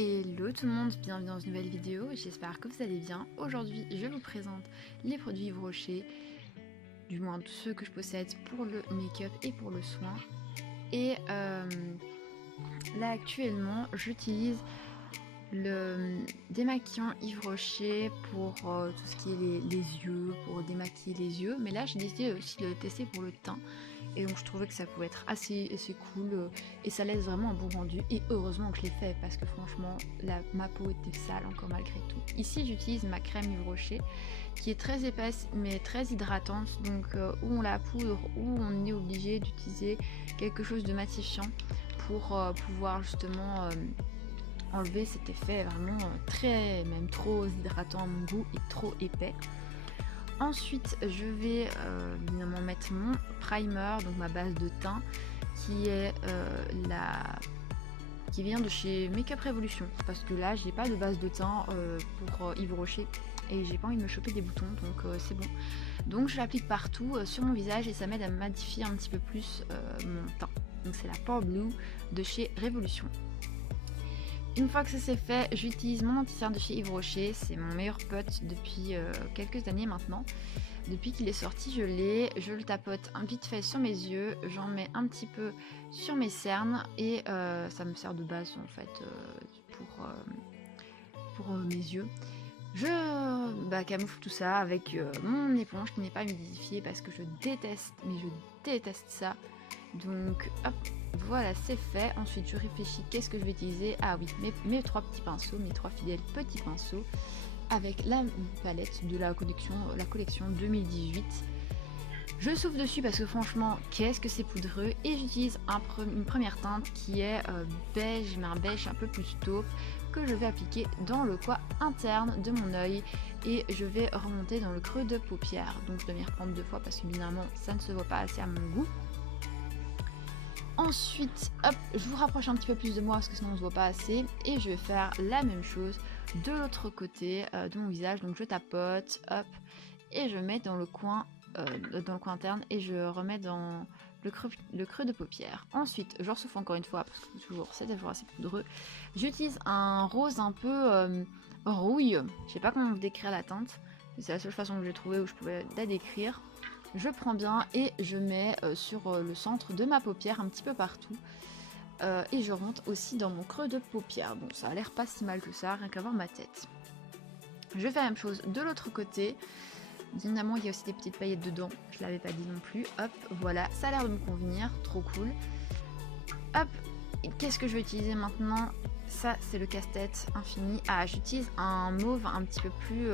Hello tout le monde, bienvenue dans une nouvelle vidéo, j'espère que vous allez bien. Aujourd'hui je vous présente les produits Yves Rocher, du moins tous ceux que je possède pour le make-up et pour le soin. Et là actuellement j'utilise le démaquillant Yves Rocher pour tout ce qui est les yeux, pour démaquiller les yeux. Mais là j'ai décidé aussi de le tester pour le teint. Et donc je trouvais que ça pouvait être assez cool et ça laisse vraiment un bon rendu. Et heureusement que je l'ai fait parce que franchement ma peau était sale encore malgré tout. Ici j'utilise ma crème Yves Rocher qui est très épaisse mais très hydratante. Donc où on la poudre ou on est obligé d'utiliser quelque chose de matifiant pour pouvoir justement enlever cet effet vraiment même trop hydratant à mon goût et trop épais. Ensuite je vais évidemment mettre mon primer, donc ma base de teint qui est qui vient de chez Makeup Revolution, parce que là j'ai pas de base de teint pour Yves Rocher et j'ai pas envie de me choper des boutons, donc c'est bon. Donc je l'applique partout sur mon visage et ça m'aide à matifier un petit peu plus mon teint. Donc c'est la Pore Blue de chez Revolution. Une fois que ça c'est fait, j'utilise mon anti-cerne de chez Yves Rocher, c'est mon meilleur pote depuis quelques années maintenant. Depuis qu'il est sorti, je l'ai, je le tapote un vite fait sur mes yeux, j'en mets un petit peu sur mes cernes et ça me sert de base en fait pour mes yeux. Je camoufle tout ça avec mon éponge qui n'est pas humidifiée parce que je déteste, mais je déteste ça. Donc hop, voilà, c'est fait. Ensuite je réfléchis qu'est-ce que je vais utiliser. Ah oui, mes trois petits pinceaux, mes trois fidèles petits pinceaux avec la palette de la collection 2018. Je souffle dessus parce que franchement qu'est-ce que c'est poudreux. Et j'utilise une première teinte qui est beige, mais un beige un peu plus taupe, que je vais appliquer dans le coin interne de mon œil et je vais remonter dans le creux de paupière. Donc je dois m'y reprendre deux fois parce que évidemment ça ne se voit pas assez à mon goût. Ensuite, hop, je vous rapproche un petit peu plus de moi parce que sinon on ne se voit pas assez. Et je vais faire la même chose de l'autre côté de mon visage. Donc je tapote, hop, et je mets dans le coin interne et je remets dans le creux de paupière. Ensuite, je ressouffle encore une fois parce que c'est toujours assez poudreux. J'utilise un rose un peu rouille. Je sais pas comment vous décrire la teinte. C'est la seule façon que j'ai trouvé où je pouvais la décrire. Je prends bien et je mets sur le centre de ma paupière un petit peu partout et je remonte aussi dans mon creux de paupière. Bon, ça a l'air pas si mal que ça, rien qu'à voir ma tête. Je fais la même chose de l'autre côté. Évidemment il y a aussi des petites paillettes dedans, je l'avais pas dit non plus. Hop, voilà, ça a l'air de me convenir, trop cool. Hop, qu'est-ce que je vais utiliser maintenant? Ça c'est le casse-tête infini. Ah, j'utilise un mauve un petit peu plus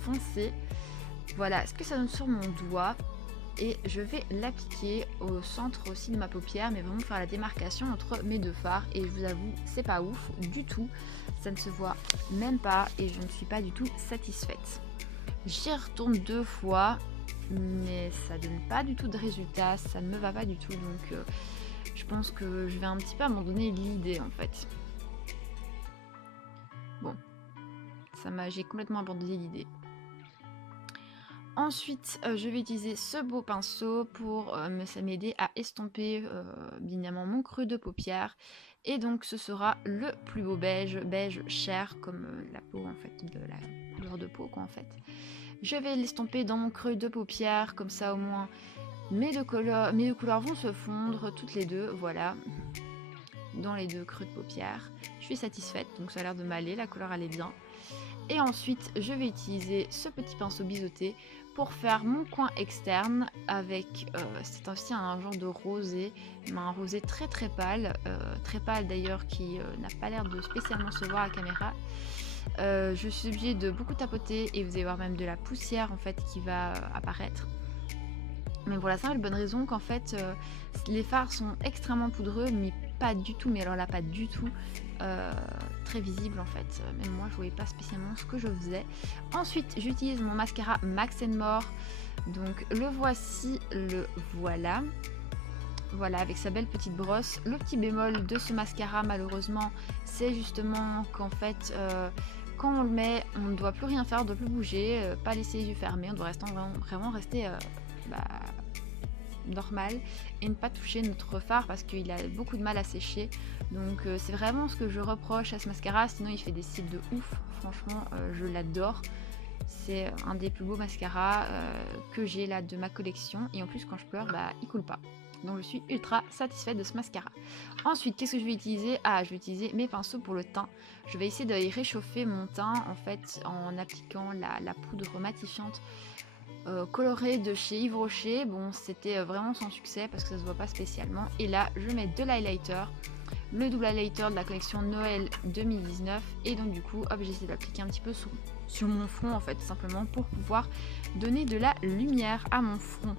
foncé. Voilà ce que ça donne sur mon doigt et je vais l'appliquer au centre aussi de ma paupière, mais vraiment faire la démarcation entre mes deux fards. Et je vous avoue, c'est pas ouf du tout, ça ne se voit même pas et je ne suis pas du tout satisfaite. J'y retourne deux fois, mais ça donne pas du tout de résultat, ça ne me va pas du tout, donc je pense que je vais un petit peu abandonner l'idée en fait. Bon, j'ai complètement abandonné l'idée. Ensuite, je vais utiliser ce beau pinceau pour m'aider à estomper évidemment mon creux de paupière. Et donc ce sera le plus beau beige chair comme la peau en fait, de la couleur de peau quoi en fait. Je vais l'estomper dans mon creux de paupière, comme ça au moins mes deux couleurs vont se fondre toutes les deux, voilà, dans les deux creux de paupière. Je suis satisfaite, donc ça a l'air de m'aller, la couleur elle est bien. Et ensuite je vais utiliser ce petit pinceau biseauté pour faire mon coin externe avec, c'est aussi un genre de rosé, mais un rosé très pâle d'ailleurs qui n'a pas l'air de spécialement se voir à la caméra. Je suis obligée de beaucoup tapoter et vous allez voir même de la poussière en fait qui va apparaître. Mais voilà, c'est une bonne raison qu'en fait les fards sont extrêmement poudreux, mais pas du tout, mais alors là pas du tout très visible en fait. Même moi je voyais pas spécialement ce que je faisais. Ensuite j'utilise mon mascara Max & More, donc le voici, le voilà. Voilà, avec sa belle petite brosse. Le petit bémol de ce mascara malheureusement c'est justement qu'en fait quand on le met on ne doit plus rien faire, on ne doit plus bouger, pas laisser les yeux fermés, on doit vraiment rester normale et ne pas toucher notre fard parce qu'il a beaucoup de mal à sécher. Donc c'est vraiment ce que je reproche à ce mascara, sinon il fait des cils de ouf, franchement je l'adore. C'est un des plus beaux mascaras que j'ai là de ma collection et en plus quand je pleure bah il coule pas. Donc je suis ultra satisfaite de ce mascara. Ensuite, qu'est-ce que je vais utiliser? Ah, je vais utiliser mes pinceaux pour le teint. Je vais essayer de réchauffer mon teint en fait en appliquant la poudre matifiante colorée de chez Yves Rocher. Bon, c'était vraiment sans succès parce que ça se voit pas spécialement. Et là, je mets de l'highlighter, le double highlighter de la collection Noël 2019. Et donc du coup, hop, j'essaie d'appliquer un petit peu sur mon front en fait, tout simplement pour pouvoir donner de la lumière à mon front.